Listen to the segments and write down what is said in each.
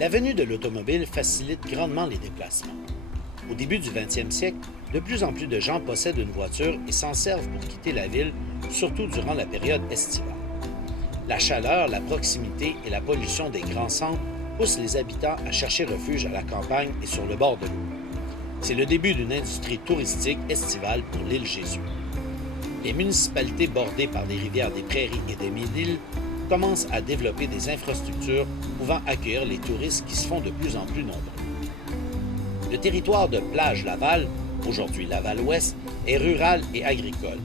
La venue de l'automobile facilite grandement les déplacements. Au début du 20e siècle, de plus en plus de gens possèdent une voiture et s'en servent pour quitter la ville, surtout durant la période estivale. La chaleur, la proximité et la pollution des grands centres poussent les habitants à chercher refuge à la campagne et sur le bord de l'eau. C'est le début d'une industrie touristique estivale pour l'île Jésus. Les municipalités bordées par des rivières des Prairies et des Mid-Îles commencent à développer des infrastructures pouvant accueillir les touristes qui se font de plus en plus nombreux. Le territoire de Plage-Laval, aujourd'hui Laval-Ouest, est rural et agricole.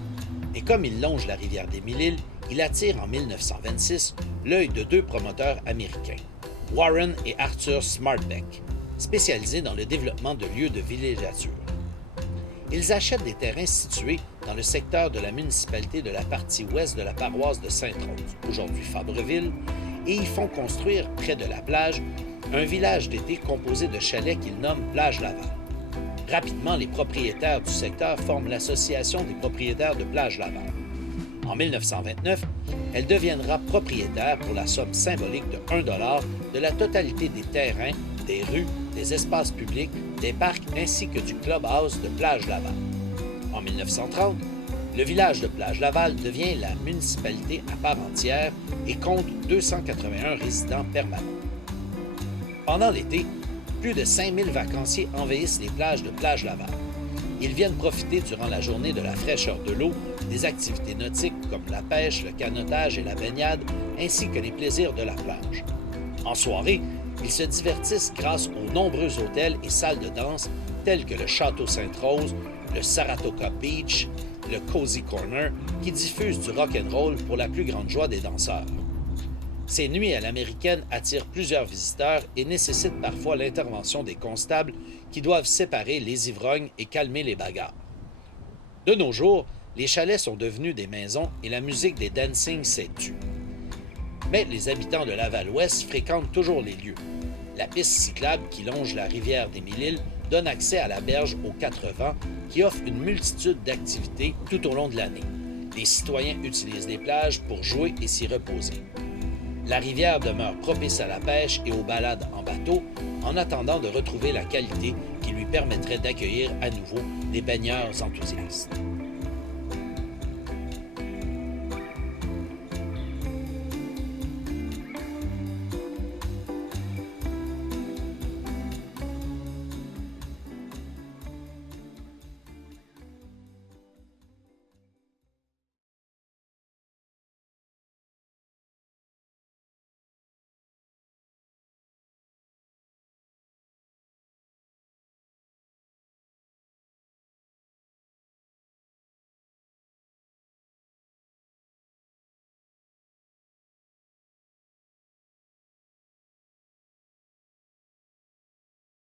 Et comme il longe la rivière des Mille-Îles, il attire en 1926 l'œil de deux promoteurs américains, Warren et Arthur Smartbeck, spécialisés dans le développement de lieux de villégiature. Ils achètent des terrains situés dans le secteur de la municipalité de la partie ouest de la paroisse de Sainte-Rose, aujourd'hui Fabreville, et y font construire, près de la plage, un village d'été composé de chalets qu'ils nomment Plage-Laval. Rapidement, les propriétaires du secteur forment l'Association des propriétaires de Plage-Laval. En 1929, elle deviendra propriétaire pour la somme symbolique de 1 $ de la totalité des terrains, des rues, des espaces publics, des parcs ainsi que du clubhouse de Plage-Laval. En 1930, le village de Plage-Laval devient la municipalité à part entière et compte 281 résidents permanents. Pendant l'été, plus de 5000 vacanciers envahissent les plages de Plage-Laval. Ils viennent profiter durant la journée de la fraîcheur de l'eau, des activités nautiques comme la pêche, le canotage et la baignade, ainsi que les plaisirs de la plage. En soirée, ils se divertissent grâce aux nombreux hôtels et salles de danse tels que le Château Sainte-Rose, le Saratoga Beach, le Cozy Corner, qui diffusent du rock'n'roll pour la plus grande joie des danseurs. Ces nuits à l'américaine attirent plusieurs visiteurs et nécessitent parfois l'intervention des constables qui doivent séparer les ivrognes et calmer les bagarres. De nos jours, les chalets sont devenus des maisons et la musique des dancing s'est tue. Mais les habitants de Laval-Ouest fréquentent toujours les lieux. La piste cyclable qui longe la rivière des Mille-Îles donne accès à la berge aux Quatre Vents qui offre une multitude d'activités tout au long de l'année. Les citoyens utilisent les plages pour jouer et s'y reposer. La rivière demeure propice à la pêche et aux balades en bateau en attendant de retrouver la qualité qui lui permettrait d'accueillir à nouveau des baigneurs enthousiastes.